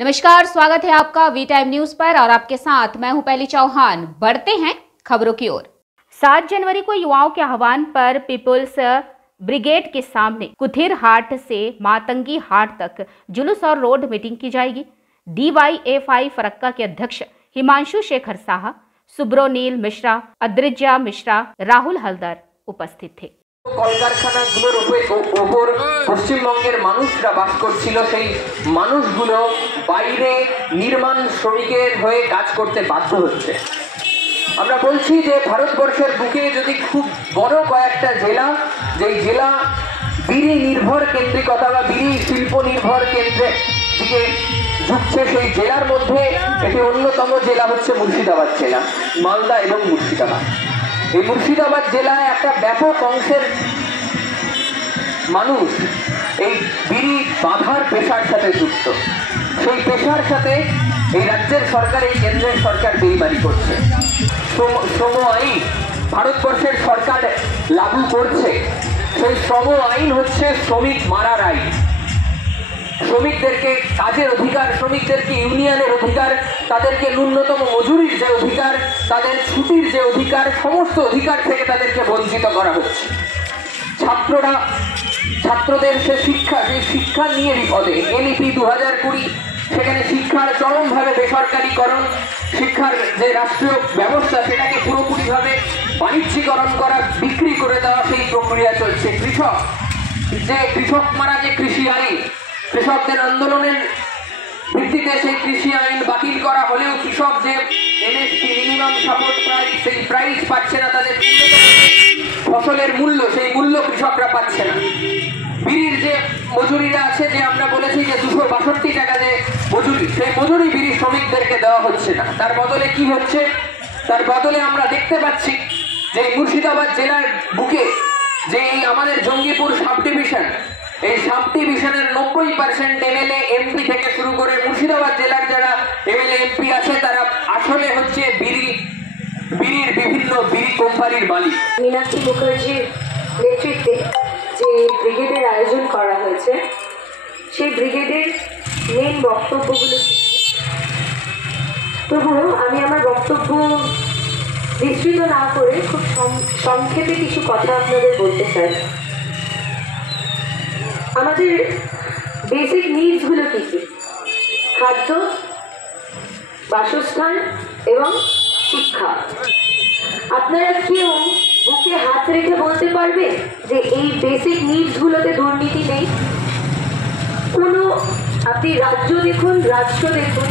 नमस्कार, स्वागत है आपका वी टाइम न्यूज पर और आपके साथ मैं हूं पहली चौहान। बढ़ते हैं खबरों की ओर। 7 जनवरी को युवाओं के आह्वान पर पीपुल्स ब्रिगेड के सामने कुथिर हाट से मातंगी हाट तक जुलूस और रोड मीटिंग की जाएगी। DYFI फरक्का के अध्यक्ष हिमांशु शेखर साहा, सुब्रोनील मिश्रा, अद्रिजा मिश्रा, राहुल हलदर उपस्थित थे। কলকারখানাগুলোর উপর পশ্চিমবঙ্গের মানুষরা বাস করছিল, সেই মানুষগুলো বাইরে নির্মাণ শ্রমিকের হয়ে কাজ করতে বাধ্য হচ্ছে। আমরা বলছি যে ভারতবর্ষের বুকে যদি খুব বড় কয়েকটা জেলা, যেই জেলা বিড়ি নির্ভর কেন্দ্রিকতা বা বিড়ি শিল্প নির্ভর কেন্দ্রের দিকে ঝুঁকছে, সেই জেলার মধ্যে একটি অন্যতম জেলা হচ্ছে মুর্শিদাবাদ জেলা, মালদা এবং মুর্শিদাবাদ। এই মুর্শিদাবাদ জেলায় একটা ব্যাপক অংশের মানুষ এই বিড়ি বাঁধার পেশার সাথে যুক্ত। সেই পেশার সাথে এই রাজ্যের সরকার, এই কেন্দ্রের সরকার বেইমানি করছে। শ্রম আইন ভারতবর্ষের সরকার লাগু করছে, সেই শ্রম আইন হচ্ছে শ্রমিক মারার আইন। শ্রমিকদেরকে কাজের অধিকার, শ্রমিকদেরকে ইউনিয়নের অধিকার, তাদেরকে ন্যূনতম মজুরির যে অধিকার, তাদের ছুটির যে অধিকার, সমস্ত অধিকার থেকে তাদেরকে বঞ্চিত করা হচ্ছে। ছাত্রদের সে শিক্ষা নিয়ে বিপদে। NEP 2020 সেখানে শিক্ষার চরমভাবে বেসরকারীকরণ, শিক্ষার যে রাষ্ট্রীয় ব্যবস্থা সেটাকে পুরোপুরিভাবে বাণিজ্যিকরণ করা, বিক্রি করে দেওয়া, সেই প্রক্রিয়া চলছে। কৃষক মারা যে কৃষি আইন, কৃষকদের আন্দোলনের ভিত্তিতে সেই কৃষি আইন বাতিল করা হলেও কৃষক যে MSP মিনিমাম সাপোর্ট প্রাইস, সেই প্রাইস পাচ্ছে না, তাদের ফসলের মূল্য, সেই মূল্য কৃষকরা পাচ্ছে না। বিড়ির যে মজুরিরা আছে, যে আমরা বলেছি যে 262 টাকা যে মজুরি, সেই মজুরি বিড়ি শ্রমিকদেরকে দেওয়া হচ্ছে না। তার বদলে কি হচ্ছে? তার বদলে আমরা দেখতে পাচ্ছি যে মুর্শিদাবাদ জেলার বুকে যে এই আমাদের জঙ্গিপুর সাব ডিভিশন, এই সাব ডিভিশনের 90% MLA MP থেকে শুরু করে মুর্শিদাবাদ জেলার যারা MLA MP আছে, তারা আসলে হচ্ছে বিড়ির বিভিন্ন বিড়ি কোম্পানির মালিক। মীনাক্ষী মুখার্জির নেতৃত্বে যে ব্রিগেডের আয়োজন করা হয়েছে, সেই ব্রিগেডের মেন বক্তব্যগুলো তবুও আমি আমার বক্তব্য বিস্তৃত না করে খুব সংক্ষেপে কিছু কথা আপনাদের বলতে চাই। আমাদের বেসিক নিডসগুলো কী কী? খাদ্য, বাসস্থান এবং শিক্ষা। আপনারা কেউ বুকে হাত রেখে বলতে পারবে যে এই বেসিক নিডসগুলোতে দুর্নীতি নেই? কোনো আপনি রাজ্য দেখুন, রাষ্ট্র দেখুন,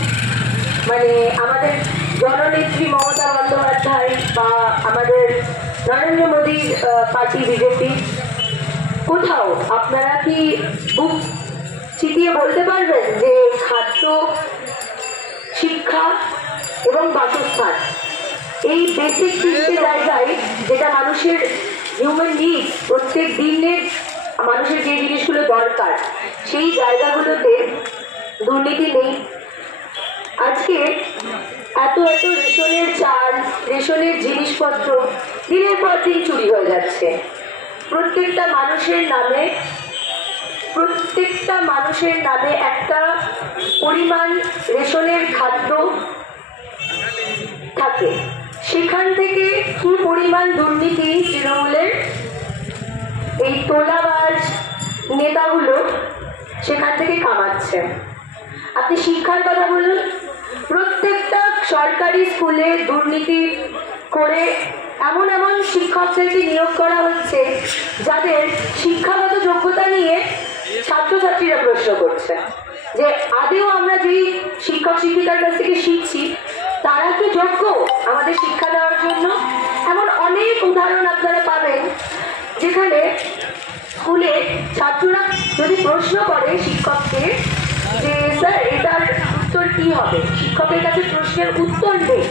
মানে আমাদের জননেত্রী মমতা বন্দ্যোপাধ্যায় বা আমাদের নরেন্দ্র মোদীর পার্টি BJP, কোথাও আপনারা কি বুক চিতিয়ে বলতে পারবেন যে খাদ্য, শিক্ষা এবং বাসস্থান, এই বেসিক 3টে জায়গায় যেটা মানুষের হিউম্যান নিড, প্রত্যেক দিনের মানুষের যে জিনিসগুলো দরকার, সেই জায়গাগুলোতে দুর্নীতি নেই? আজকে এত রেশনের চাল, রেশনের জিনিসপত্র দিনের পর দিন চুরি হয়ে যাচ্ছে। প্রত্যেকটা মানুষের নামে একটা পরিমাণ রেশনের খাদ্য থাকে, সেখান থেকে কি পরিমাণ দুর্নীতি তৃণমূলের এই তোলাবাজ নেতাগুলো সেখান থেকে কামাচ্ছে। আপনি শিক্ষার কথা বলুন, প্রত্যেকটা সরকারি স্কুলে দুর্নীতি করে এমন শিক্ষকদেরকে নিয়োগ করা হচ্ছে যাদের শিক্ষাগত যোগ্যতা নিয়ে ছাত্রছাত্রীরা প্রশ্ন করছে যে আদেও আমরা যেই শিক্ষক শিক্ষিকার কাছ থেকে শিখছি তারা কি যোগ্য আমাদের শিক্ষা দেওয়ার জন্য? এমন অনেক উদাহরণ আপনারা পাবেন যেখানে স্কুলে ছাত্ররা যদি প্রশ্ন করে শিক্ষককে যে স্যার এটার উত্তর কি হবে, শিক্ষকের কাছে প্রশ্নের উত্তর নেই,